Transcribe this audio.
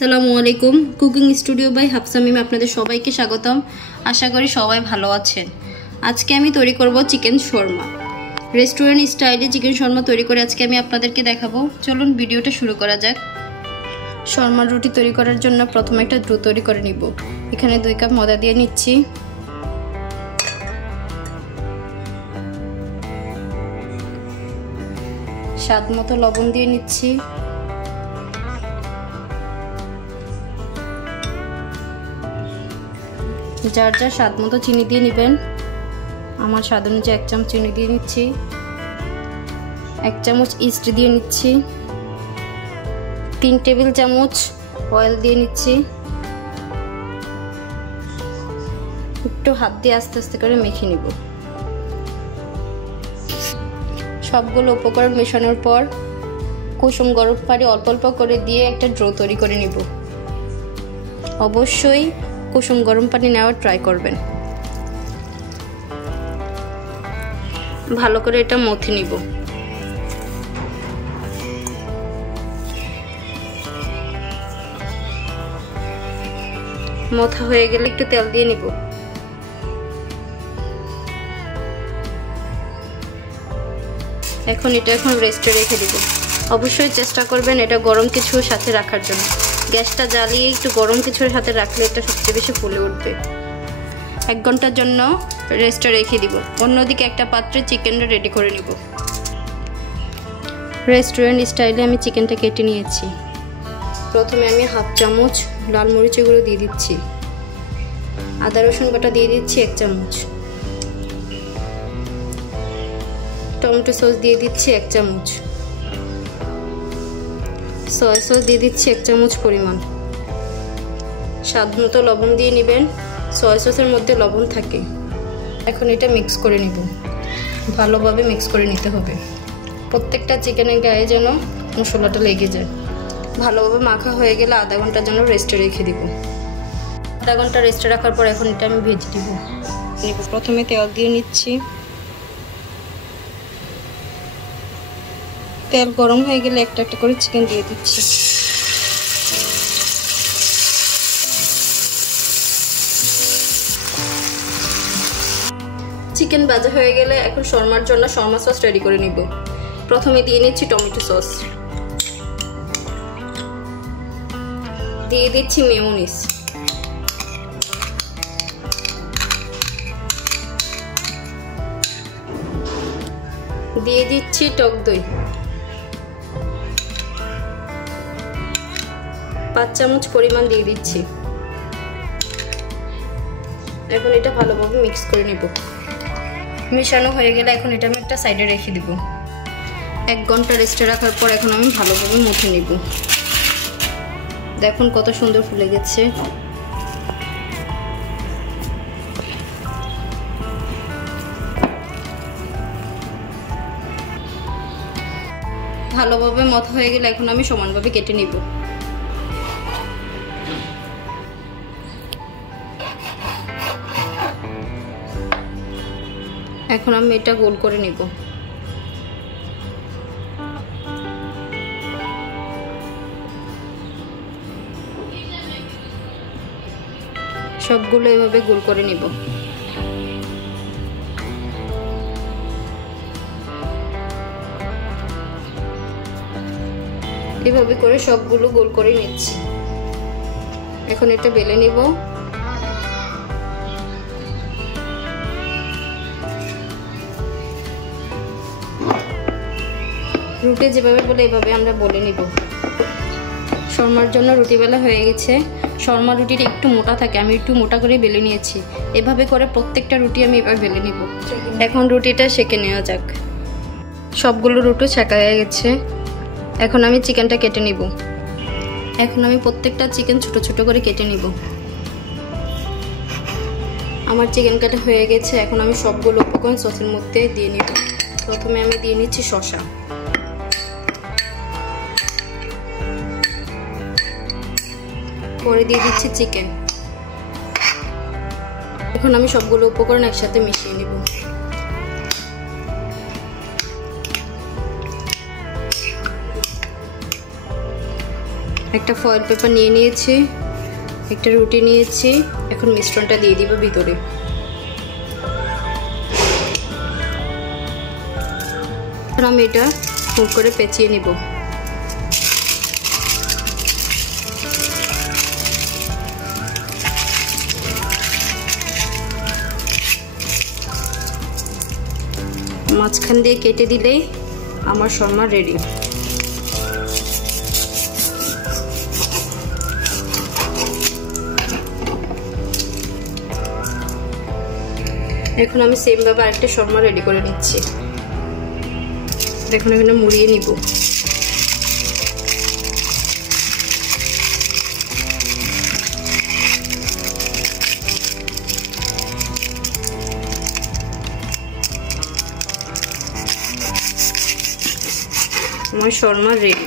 আসসালামু আলাইকুম। Cooking studio by Hafsa মিম আপনাদের সবাইকে স্বাগতম। আশা করি সবাই ভালো আছেন। আজকে আমি তৈরি করব চিকেন শর্মা। রেস্টুরেন্ট স্টাইলে চিকেন শর্মা তৈরি করে আজকে আমি আপনাদেরকে দেখাবো। চলুন ভিডিওটা শুরু করা যাক। শর্মার রুটি তৈরি করার জন্য প্রথমে একটা ডো তৈরি করে নিব। এখানে 2 কাপ ময়দা দিয়ে নিচ্ছি। স্বাদ মতো লবণ দিয়ে নিচ্ছি। যার যার স্বাদ মতো চিনি দিয়ে নেবেন। আমার স্বাদ অনুযায়ী 1 চামচ চিনি দিয়ে নিচ্ছি। 1 চামচ ইস্ট দিয়ে নিচ্ছি। 3 টেবিল চামচ অয়েল দিয়ে নিচ্ছি। একটু হাত দিয়ে আস্তে আস্তে করে মেখে নিব। সবগুলো উপকরণ মেশানোর পর কুসুম গরম পানি অল্প অল্প করে দিয়ে একটা ডো তৈরি করে নিব। অবশ্যই কুসুম গরম পানি নেওয়ার ট্রাই করবেন। ভালো করে এটা মথে নিব। মথা হয়ে গেলে একটু তেল দিয়ে নিব। এখন রেস্টে রেখে দিব। অবশ্যই চেষ্টা করবেন এটা গরম কিছুর সাথে রাখার জন্য। গ্যাসটা জ্বালিয়ে একটু গরম কিছুর সাথে রাখলে এটা সবচেয়ে বেশি ফুলে উঠবে। 1 ঘন্টার জন্য রেস্টে রেখে দিব। অন্যদিকে একটা পাত্রে চিকেনটা রেডি করে নিব। রেস্টুরেন্ট স্টাইলে আমি চিকেনটা কেটে নিয়েছি। প্রথমে আমি 1/2 চামচ লাল মরিচের গুঁড়ো দিয়ে দিচ্ছি। আদা রসুন বাটা দিয়ে দিচ্ছি 1 চামচ। টমেটো সস দিয়ে দিচ্ছি 1 চামচ। সয়া সস দিয়ে দিচ্ছি 1 চামচ পরিমাণ। স্বাদ মতো লবণ দিয়ে নেবেন। সয়া সসের মধ্যে লবণ থাকে। এখন এটা মিক্স করে নিব। ভালোভাবে মিক্স করে নিতে হবে। প্রত্যেকটা চিকেনের গায়ে যেন মশলাটা লেগে যায়। ভালোভাবে মাখা হয়ে গেলে আধা ঘন্টার জন্য রেস্টে রেখে দিব। আধা ঘন্টা রেস্টে রাখার পর এখন এটা আমি ভেজে দিব। প্রথমে তেল দিয়ে নিচ্ছি। তেল গরম হয়ে গেলে একটা একটা করে চিকেন দিয়ে দিচ্ছি। চিকেন ভাজা হয়ে গেলে এখন শর্মার জন্য শর্মা সস রেডি করে নিব। প্রথমে দিয়ে নিচ্ছি টমেটো সস, দিয়ে দিচ্ছি মেয়োনিজ, দিয়ে দিচ্ছি টক দই, 5 চামচ পরিমাণ দিয়ে দিচ্ছি। এখন এটা ভালোভাবে মিক্স করে নিব। মেশানো হয়ে গেলে এখন এটা আমি একটা সাইডে রেখে দিব। 1 ঘন্টা রেস্টে রাখার পর এখন আমি ভালোভাবে মুছে নিব। দেখুন কত সুন্দর ফুলে গেছে। ভালোভাবে মথা হয়ে গেলে এখন আমি সমানভাবে কেটে নিব। এখন আমি এটা গোল করে নিব। সবগুলো এভাবে গোল করে নিব। এভাবে করে সবগুলো গোল করে নিচ্ছি। এখন এটা বেলে নিব। রুটি যেভাবে বলে এভাবে আমরা বলে নিব। শর্মার জন্য রুটি বেলা হয়ে গেছে। শর্মা রুটিটা একটু মোটা থাকে, আমি একটু মোটা করে বেলে নিয়েছি। এভাবে করে প্রত্যেকটা রুটি আমি এভাবে বেলে নিব। এখন রুটিটা সেঁকে নেওয়া যাক। সবগুলো রুটি সেঁকা হয়ে গেছে। এখন আমি চিকেনটা কেটে নিব। এখন আমি প্রত্যেকটা চিকেন ছোট ছোট করে কেটে নিব। আমার চিকেন কাটা হয়ে গেছে। এখন আমি সবগুলো উপকরণ সসের মধ্যে দিয়ে নিব। প্রথমে আমি দিয়ে নিচ্ছি শসা, পরে দিয়ে দিচ্ছি চিকেন। এখন আমি সবগুলো উপকরণ একসাথে মিশিয়ে নিব। একটা ফয়েল পেপার নিয়ে নিয়েছি, একটা রুটি নিয়েছি। এখন মিশ্রণটা দিয়ে দিব ভিতরে। আমি এটা ফুল করে পেঁচিয়ে নিব। মাঝখান দিয়ে কেটে দিলেই আমার শর্মা রেডি। এখন আমি সেম ভাবে আরেকটা শর্মা রেডি করে নিচ্ছি। দেখুন এখানে মুড়িয়ে নিব। আমার শর্মা রেডি।